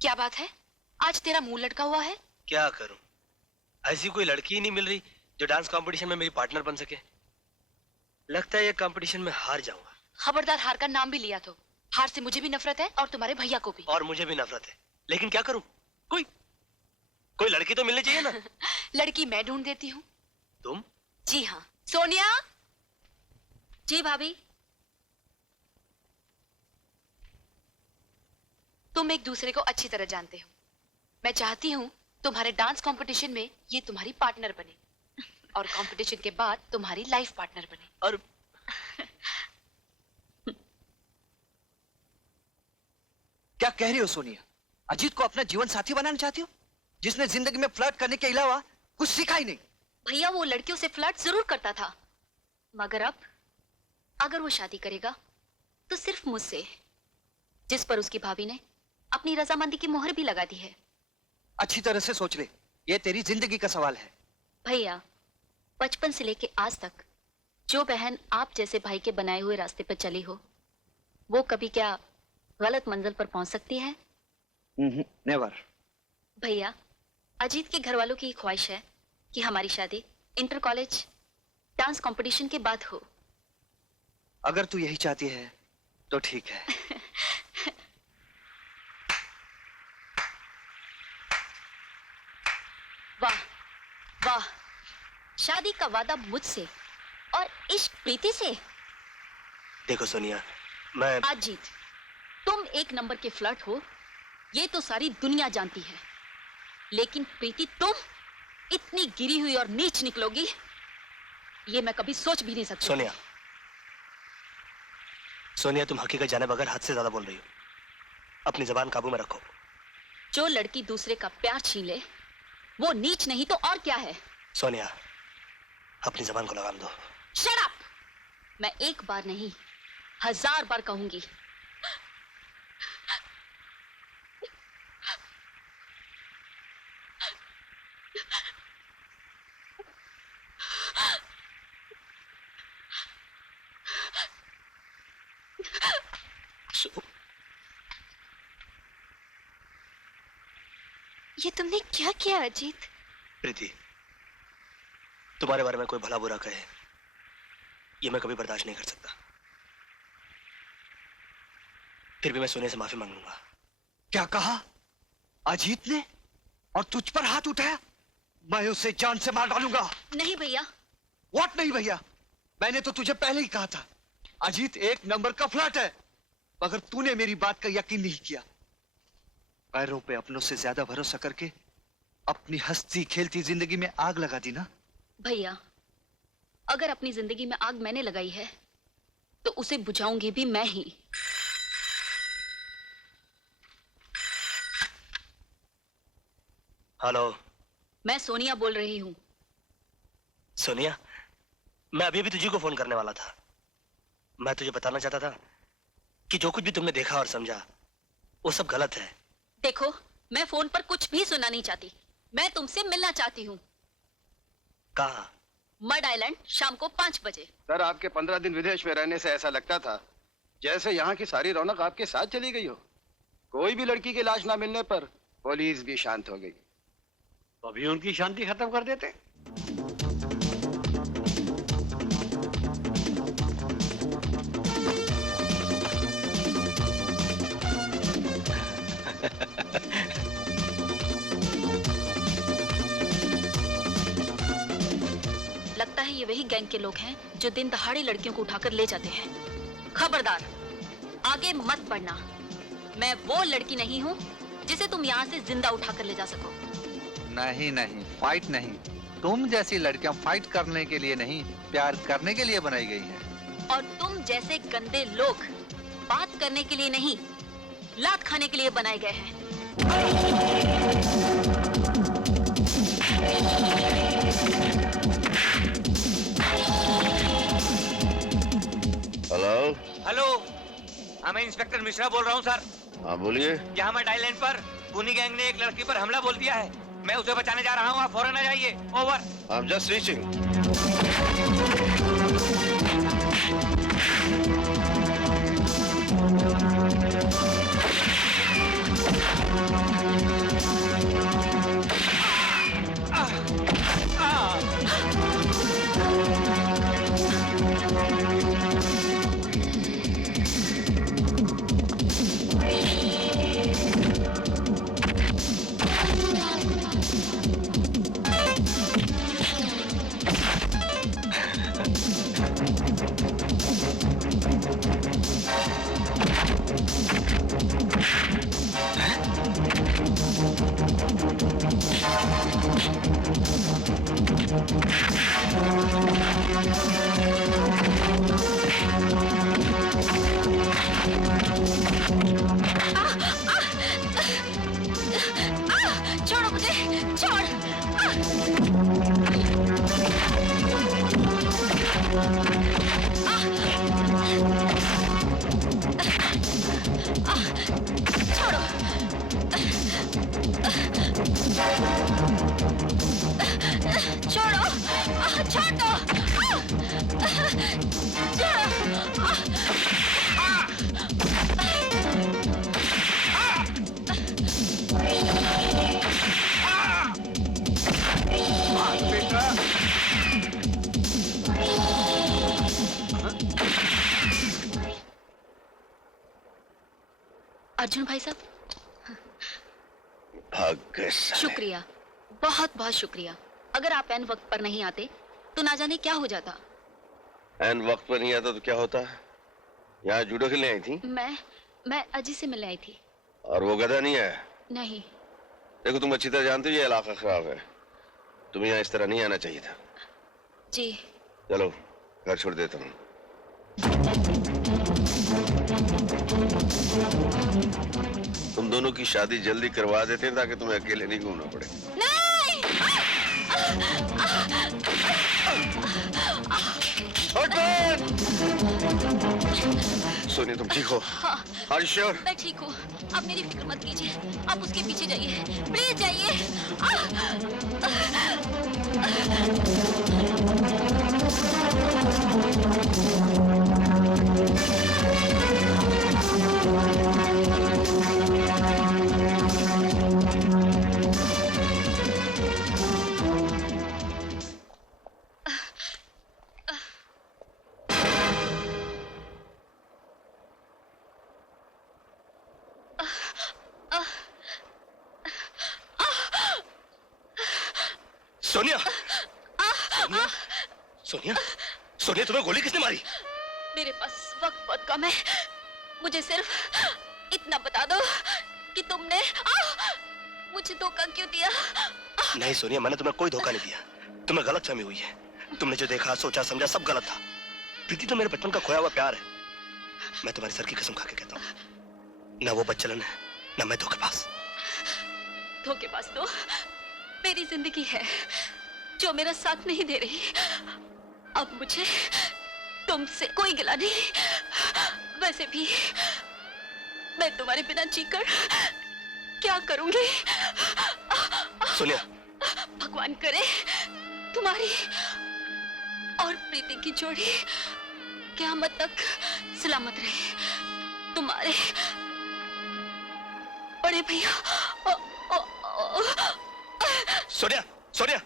क्या बात है, आज तेरा मुंह लटका हुआ है? क्या करूं, ऐसी कोई लड़की ही नहीं मिल रही जो डांस कंपटीशन में मेरी पार्टनर बन सके। लगता है ये कंपटीशन में हार जाऊंगा। खबरदार हार का नाम भी लिया तो। हार से मुझे भी नफरत है और तुम्हारे भैया को भी। और मुझे भी नफरत है, लेकिन क्या करूं? कोई लड़की तो मिलनी चाहिए ना। लड़की मैं ढूंढ देती हूँ। तुम? जी हाँ। सोनिया। जी भाभी। तुम एक दूसरे को अच्छी तरह जानते हो। मैं चाहती हूँ तुम्हारे डांस कंपटीशन में ये तुम्हारी पार्टनर बने और कंपटीशन के बाद तुम्हारी लाइफ पार्टनर बने। और क्या कह रही हो सोनिया? अजीत को अपना जीवन साथी बनाना चाहती हो, जिसने जिंदगी में फ्लर्ट करने के अलावा कुछ सीखा ही नहीं? भैया वो लड़कियों से फ्लर्ट जरूर करता था, मगर अब अगर वो शादी करेगा तो सिर्फ मुझसे, जिस पर उसकी भाभी ने अपनी रजामंदी की मोहर भी लगा दी है। अच्छी तरह से सोच ले, ये तेरी जिंदगी का सवाल है। भैया, बचपन से लेके आज तक जो बहन आप जैसे भाई के बनाए हुए रास्ते पर चली हो, वो कभी क्या गलत मंजिल पर पहुंच सकती है? नेवर। भैया, अजीत के घर वालों की ख्वाहिश है कि हमारी शादी इंटर कॉलेज डांस कंपटीशन के बाद हो। अगर तू यही चाहती है तो ठीक है। वाह वाह, शादी का वादा मुझसे और इश्क प्रीति से। देखो सोनिया, मैं अजीत, तुम एक नंबर के फ्लर्ट हो, ये तो सारी दुनिया जानती है, लेकिन प्रीति तुम इतनी गिरी हुई और नीच निकलोगी, ये मैं कभी सोच भी नहीं सकती। सोनिया, तुम हकीकत जाने बगैर हद से ज्यादा बोल रही हो। अपनी जबान काबू में रखो। जो लड़की दूसरे का प्यार छीन ले वो नीच नहीं तो और क्या है? सोनिया, अपनी जबान को लगाम दो। Shut up! मैं एक बार नहीं 1000 बार कहूंगी। ये तुमने क्या किया अजीत? प्रीति, तुम्हारे बारे में कोई भला बुरा कहे, ये मैं कभी बर्दाश्त नहीं कर सकता। फिर भी मैं सोनिया से माफी मांग लूंगा। क्या कहा? अजीत ने? और तुझ पर हाथ उठाया? मैं उसे जान से मार डालूंगा। नहीं भैया। व्हाट नहीं भैया? मैंने तो तुझे पहले ही कहा था, अजीत एक नंबर का फ्लर्ट है, मगर तूने मेरी बात का यकीन नहीं किया। पैरों पे अपनों से ज्यादा भरोसा करके अपनी हंसती खेलती जिंदगी में आग लगा दी ना। भैया, अगर अपनी जिंदगी में आग मैंने लगाई है तो उसे बुझाऊंगी भी मैं ही। हेलो, मैं सोनिया बोल रही हूँ। सोनिया, मैं अभी भी तुझे को फोन करने वाला था। मैं तुझे बताना चाहता था कि जो कुछ भी तुमने देखा और समझा वो सब गलत है। देखो, मैं फोन पर कुछ भी सुनना नहीं चाहती, मैं तुमसे मिलना चाहती हूँ। कहाँ? मड आइलैंड, शाम को 5 बजे। सर, आपके 15 दिन विदेश में रहने से ऐसा लगता था जैसे यहाँ की सारी रौनक आपके साथ चली गई हो। कोई भी लड़की की लाश ना मिलने पर पुलिस भी शांत हो गई। तो अभी उनकी शांति खत्म कर देते। लगता है ये वही गैंग के लोग हैं जो दिन दहाड़े लड़कियों को उठाकर ले जाते हैं। खबरदार, आगे मत बढ़ना। मैं वो लड़की नहीं हूँ जिसे तुम यहाँ से जिंदा उठाकर ले जा सको। नहीं नहीं, फाइट नहीं। तुम जैसी लड़कियां फाइट करने के लिए नहीं, प्यार करने के लिए बनाई गई हैं। और तुम जैसे गंदे लोग बात करने के लिए नहीं, लात खाने के लिए बनाए गए हैं। हेलो हेलो, मैं इंस्पेक्टर मिश्रा बोल रहा हूँ सर। हाँ बोलिए। यहाँ मैं आइलैंड पर पुनी गैंग ने एक लड़की पर हमला बोल दिया है। मैं उसे बचाने जा रहा हूँ, आप फौरन आ जाइए। ओवर। I'm just reaching. छोड़ो मुझे, छोड़। छोड़ो। छोड़ो, छोड़ दो। अर्जुन भाई साहब, भाग गए साले। शुक्रिया, बहुत बहुत शुक्रिया। अगर आप एन वक्त पर नहीं आते तो ना जाने क्या हो जाता। एन वक्त पर नहीं आता तो क्या होता? यहाँ जूडो खेलने आई थी? मैं अजी से मिलने आई थी। और वो गधा नहीं आया? नहीं। देखो तुम अच्छी तरह जानते हो ये इलाका खराब है, तुम्हें यहाँ इस तरह नहीं आना चाहिए था। जी। चलो घर छोड़ देता हूँ। तुम दोनों की शादी जल्दी करवा देते हैं ताकि तुम्हें अकेले नहीं घूमना पड़े। सोनिया तुम ठीक हो? हाँ। Are you sure? मैं ठीक हूँ, आप मेरी फिक्र मत कीजिए। आप उसके पीछे जाइए, प्लीज जाइए। सोनिया, सोनिया, सोनिया, सोनिया तुम्हें गोली किसने मारी? मेरे पास वक्त बहुत कम है, मुझे सिर्फ इतना बता दो कि तुमने मुझे धोखा क्यों दिया? नहीं सोनिया, मैंने तुम्हें कोई धोखा नहीं दिया। तुम्हें गलतफहमी हुई है। तुमने जो देखा, सोचा, समझा सब गलत था। प्रीति तो मेरे बचपन का खोया हुआ प्यार है। मैं तुम्हारी सर की कसम खा के कहता हूँ, ना वो बदचलन है, ना मैं धोखेबाज। धोखेबाज तो मेरी जिंदगी है जो मेरा साथ नहीं दे रही। अब मुझे तुमसे कोई गिला नहीं। वैसे भी मैं तुम्हारे बिना जीकर क्या करूंगी? सोनिया, भगवान करे तुम्हारी और प्रीति की जोड़ी क़यामत तक सलामत रहे। तुम्हारे बड़े भैया। सोनिया, सोनिया,